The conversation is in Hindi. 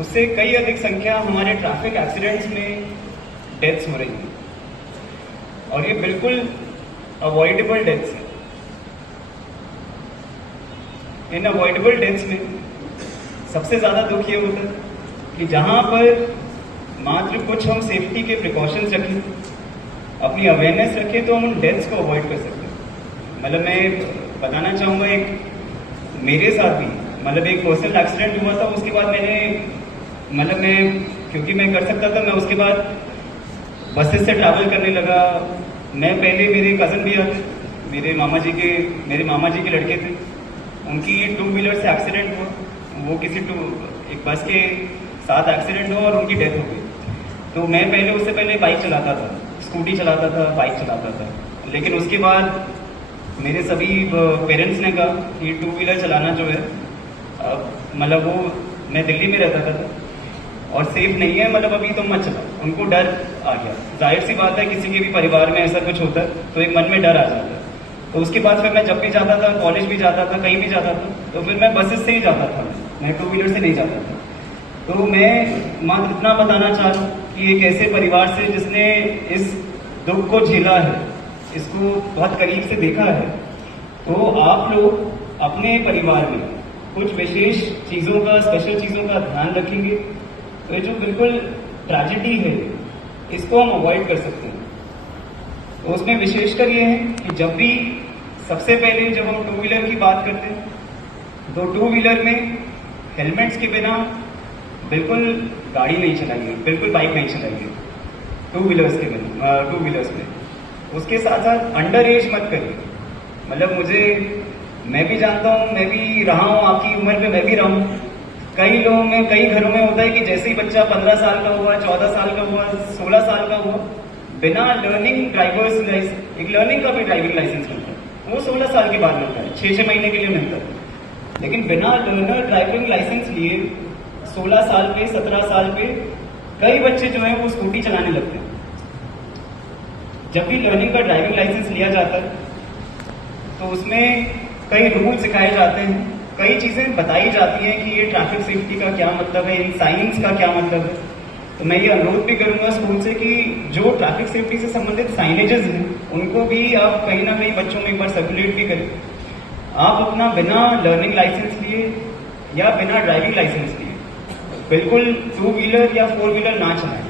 उससे कई अधिक संख्या हमारे ट्रैफिक एक्सीडेंट्स में डेथ्स हो रही हैं और ये बिल्कुल अवॉइडेबल डेथ्स हैं। इन अवॉइडेबल डेथ्स में सबसे ज़्यादा दुख ये होता है कि जहाँ पर मात्र कुछ हम सेफ्टी के प्रिकॉशंस रखें, अपनी अवेयरनेस रखें, तो हम उन डेथ्स को अवॉइड कर सकते हैं। मतलब मैं बताना चाहूँगा, एक मेरे साथ भी मतलब एक पर्सनल एक्सीडेंट हुआ था। उसके बाद मैं क्योंकि मैं कर सकता था, मैं उसके बाद बसेस से ट्रैवल करने लगा। मैं पहले, मेरे कज़न भी आते, मेरे मामा जी के लड़के थे, उनकी 2 व्हीलर से एक्सीडेंट हुआ। वो एक बस के साथ एक्सीडेंट हुआ और उनकी डेथ हो गई। तो मैं उससे पहले बाइक चलाता था, स्कूटी चलाता था, बाइक चलाता था। लेकिन उसके बाद मेरे सभी पेरेंट्स ने कहा कि 2 व्हीलर चलाना जो है, मतलब वो, मैं दिल्ली में रहता था और सेफ नहीं है, मतलब अभी तुम मत चलाओ। उनको डर आ गया। जाहिर सी बात है, किसी के भी परिवार में ऐसा कुछ होता है तो एक मन में डर आ जाता है। तो उसके बाद फिर मैं जब भी जाता था, कॉलेज भी जाता था, कहीं भी जाता था, तो फिर मैं बसेस से ही जाता था, मैं 2 व्हीलर से नहीं जाता था। तो मैं मात्र इतना बताना चाह रहा हूँ कि एक ऐसे परिवार से जिसने इस दुख को झेला है, इसको बहुत करीब से देखा है, तो आप लोग अपने परिवार में कुछ विशेष चीज़ों का, स्पेशल चीज़ों का ध्यान रखेंगे तो ये जो बिल्कुल ट्रेजेडी है, इसको हम अवॉइड कर सकते हैं। तो उसमें विशेषकर ये है कि जब भी, सबसे पहले जब हम 2 व्हीलर की बात करते हैं, तो 2 व्हीलर में हेलमेट्स के बिना बिल्कुल गाड़ी नहीं चलाइए, बिल्कुल बाइक नहीं चलाइए 2 व्हीलर्स में। उसके साथ साथ अंडर एज मत करिए। मतलब मैं भी जानता हूँ, मैं भी रहा हूँ, आपकी उम्र में मैं भी रहा हूँ। कई लोगों में, कई घरों में होता है कि जैसे ही बच्चा 15 साल का हुआ, 14 साल का हुआ, 16 साल का हुआ, बिना लर्निंग ड्राइवर्स लाइसेंस, एक लर्निंग का भी ड्राइविंग लाइसेंस मिलता है, वो 16 साल के बाद मिलता है, 6-6 महीने के लिए मिलता है। लेकिन बिना लर्नर ड्राइविंग लाइसेंस लिए 16 साल पे, 17 साल पे कई बच्चे जो है वो स्कूटी चलाने लगते हैं। जब भी लर्निंग का ड्राइविंग लाइसेंस लिया जाता है तो उसमें कई रूल सिखाए जाते हैं, कई चीजें बताई जाती हैं कि ये ट्रैफिक सेफ्टी का क्या मतलब है, इन साइंस का क्या मतलब है। तो मैं ये अनुरोध भी करूंगा स्कूल से कि जो ट्रैफिक सेफ्टी से संबंधित साइनेजेस हैं, उनको भी आप कहीं ना कहीं बच्चों में एक बार सर्कुलेट भी करें। आप अपना बिना लर्निंग लाइसेंस लिए या बिना ड्राइविंग लाइसेंस लिए बिल्कुल 2 व्हीलर या 4 व्हीलर ना चलाएं।